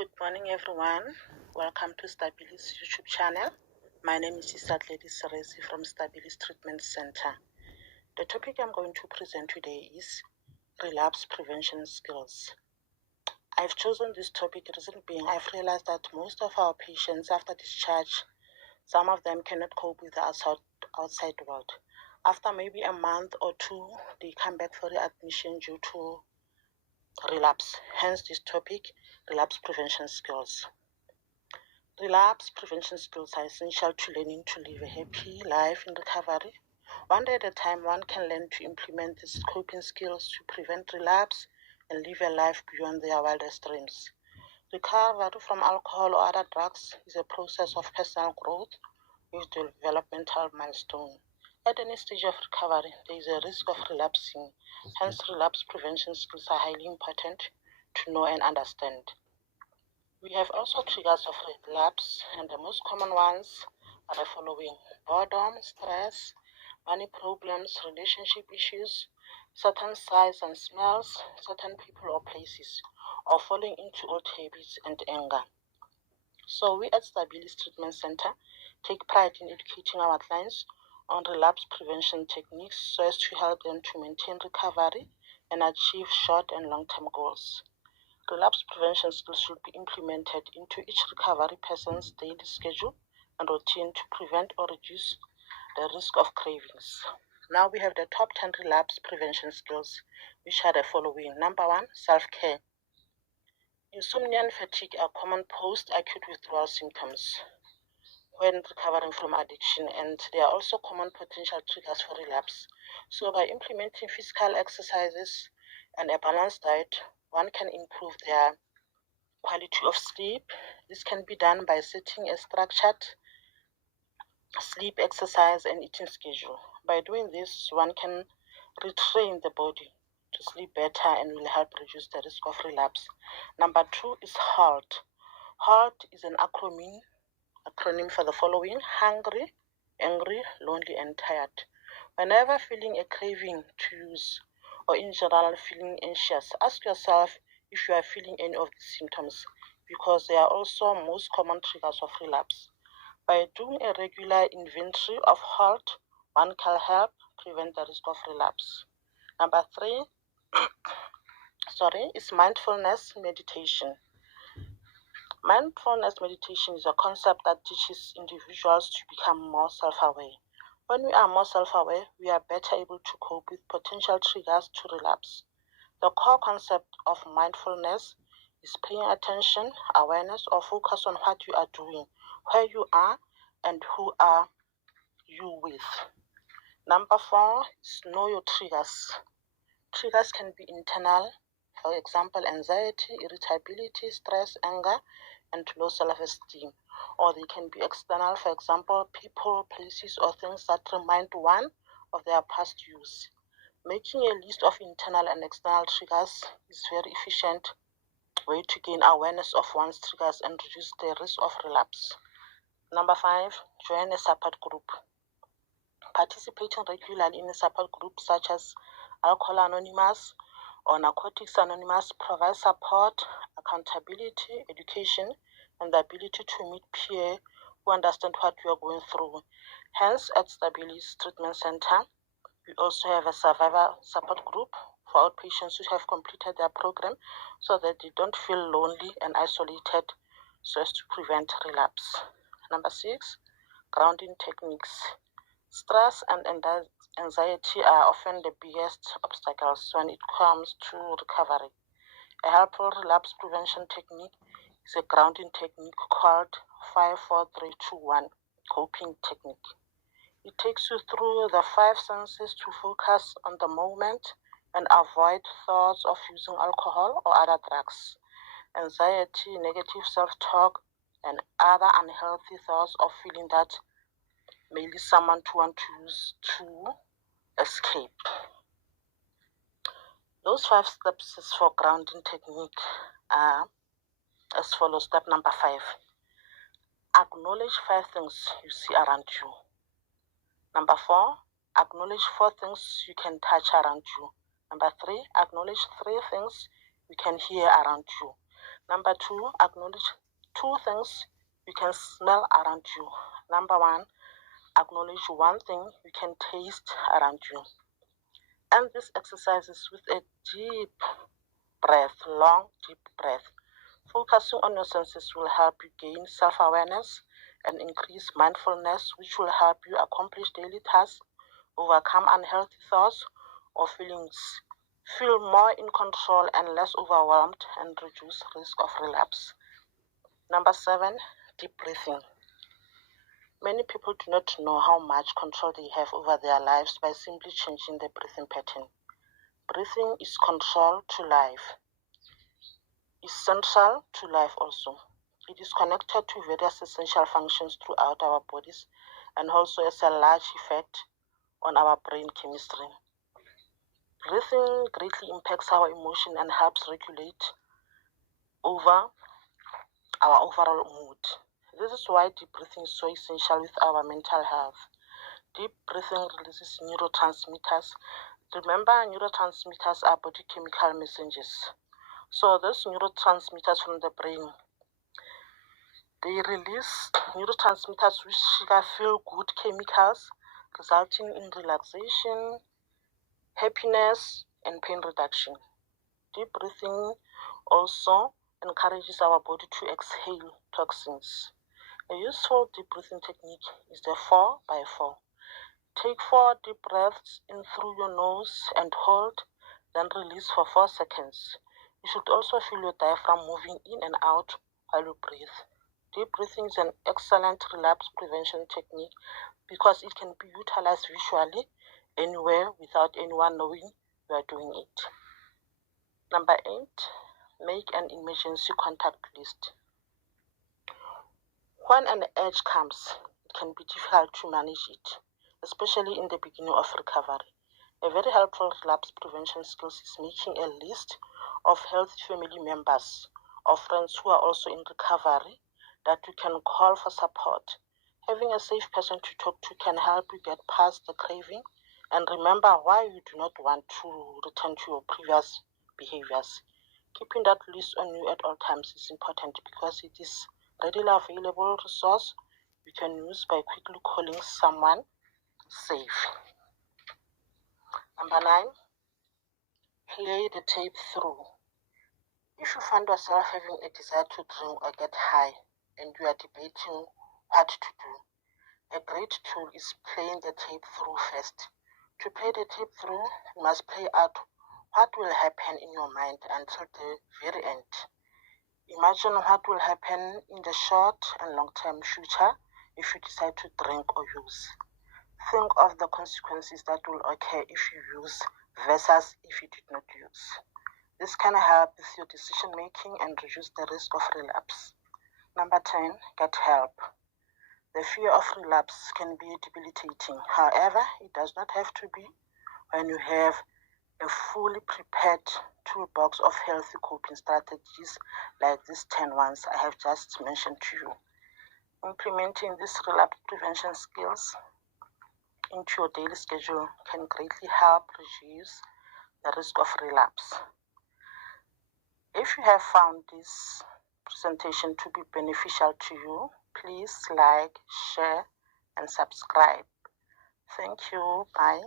Good morning, everyone. Welcome to Stabilis YouTube channel. My name is Stabilis from Stabilis Treatment Center. The topic I'm going to present today is relapse prevention skills. I've chosen this topic reason being I've realized that most of our patients after discharge, some of them cannot cope with the outside world. After maybe a month or two, they come back for readmission due to relapse. Hence this topic, relapse prevention skills. Relapse prevention skills are essential to learning to live a happy life in recovery. One day at a time, one can learn to implement these coping skills to prevent relapse and live a life beyond their wildest dreams. Recovery from alcohol or other drugs is a process of personal growth with developmental milestone. At any stage of recovery, there is a risk of relapsing. Hence, relapse prevention skills are highly important to know and understand. We have also triggers of relapse, and the most common ones are the following: boredom, stress, money problems, relationship issues, certain sights and smells, certain people or places, or falling into old habits and anger. So we at Stabilis Treatment Center take pride in educating our clients on relapse prevention techniques so as to help them to maintain recovery and achieve short and long-term goals. Relapse prevention skills should be implemented into each recovery person's daily schedule and routine to prevent or reduce the risk of cravings. Now we have the top 10 relapse prevention skills, which are the following. Number 1, self-care. Insomnia and fatigue are common post-acute withdrawal symptoms when recovering from addiction, and they are also common potential triggers for relapse. So by implementing physical exercises and a balanced diet, one can improve their quality of sleep. This can be done by setting a structured sleep, exercise, and eating schedule. By doing this, one can retrain the body to sleep better and will help reduce the risk of relapse. Number 2 is HALT. HALT is an acronym for the following: hungry, angry, lonely, and tired. Whenever feeling a craving to use, or in general feeling anxious, ask yourself if you are feeling any of these symptoms, because they are also most common triggers of relapse. By doing a regular inventory of HALT, one can help prevent the risk of relapse. Number 3 is mindfulness meditation. Mindfulness meditation is a concept that teaches individuals to become more self-aware. When we are more self-aware, we are better able to cope with potential triggers to relapse. The core concept of mindfulness is paying attention, awareness, or focus on what you are doing, where you are, and who are you with. Number 4 is know your triggers. Triggers can be internal, for example, anxiety, irritability, stress, anger, and low self-esteem. Or they can be external, for example, people, places, or things that remind one of their past use. Making a list of internal and external triggers is a very efficient way to gain awareness of one's triggers and reduce the risk of relapse. Number 5, join a support group. Participating regularly in a support group such as Alcohol Anonymous or Narcotics Anonymous provides support, accountability, education, and the ability to meet peers who understand what you are going through. Hence, at Stabilis Treatment Center, we also have a survivor support group for outpatients who have completed their program so that they don't feel lonely and isolated, so as to prevent relapse. Number 6, grounding techniques. Stress and anxiety are often the biggest obstacles when it comes to recovery. A helpful relapse prevention technique is a grounding technique called 5-4-3-2-1 coping technique. It takes you through the 5 senses to focus on the moment and avoid thoughts of using alcohol or other drugs, anxiety, negative self-talk, and other unhealthy thoughts of feeling that may lead someone to want to use to escape. Those 5 steps for grounding technique are as follows. Step number 5, acknowledge 5 things you see around you. Number 4, acknowledge 4 things you can touch around you. Number 3, acknowledge 3 things you can hear around you. Number 2, acknowledge 2 things you can smell around you. Number 1, acknowledge 1 thing you can taste around you. And this exercise is with a deep breath, long, deep breath. Focusing on your senses will help you gain self-awareness and increase mindfulness, which will help you accomplish daily tasks, overcome unhealthy thoughts or feelings, feel more in control and less overwhelmed, and reduce risk of relapse. Number 7, deep breathing. Many people do not know how much control they have over their lives by simply changing their breathing pattern. Breathing is control to life. Is central to life also. It is connected to various essential functions throughout our bodies and also has a large effect on our brain chemistry. Breathing greatly impacts our emotion and helps regulate over our overall mood. This is why deep breathing is so essential with our mental health. Deep breathing releases neurotransmitters. Remember, neurotransmitters are body chemical messengers. So those neurotransmitters from the brain, they release neurotransmitters which trigger feel-good chemicals, resulting in relaxation, happiness, and pain reduction. Deep breathing also encourages our body to exhale toxins. A useful deep breathing technique is the 4x4. Take 4 deep breaths in through your nose and hold, then release for 4 seconds. You should also feel your diaphragm moving in and out while you breathe. Deep breathing is an excellent relapse prevention technique because it can be utilized visually anywhere without anyone knowing you are doing it. Number 8, make an emergency contact list. When an urge comes, it can be difficult to manage it, especially in the beginning of recovery. A very helpful relapse prevention skill is making a list of healthy family members or friends who are also in recovery that you can call for support. Having a safe person to talk to can help you get past the craving and remember why you do not want to return to your previous behaviors. Keeping that list on you at all times is important because it is readily available resource you can use by quickly calling someone safe. Number 9, play the tape through. If you find yourself having a desire to drink or get high and you are debating what to do, a great tool is playing the tape through first. To play the tape through, you must play out what will happen in your mind until the very end. Imagine what will happen in the short and long-term future if you decide to drink or use. Think of the consequences that will occur if you use versus if you did not use. This can help with your decision making and reduce the risk of relapse. Number 10, get help. The fear of relapse can be debilitating. However, it does not have to be when you have a fully prepared toolbox of healthy coping strategies like these 10 ones I have just mentioned to you. Implementing these relapse prevention skills into your daily schedule can greatly help reduce the risk of relapse. If you have found this presentation to be beneficial to you, please like, share, and subscribe. Thank you. Bye.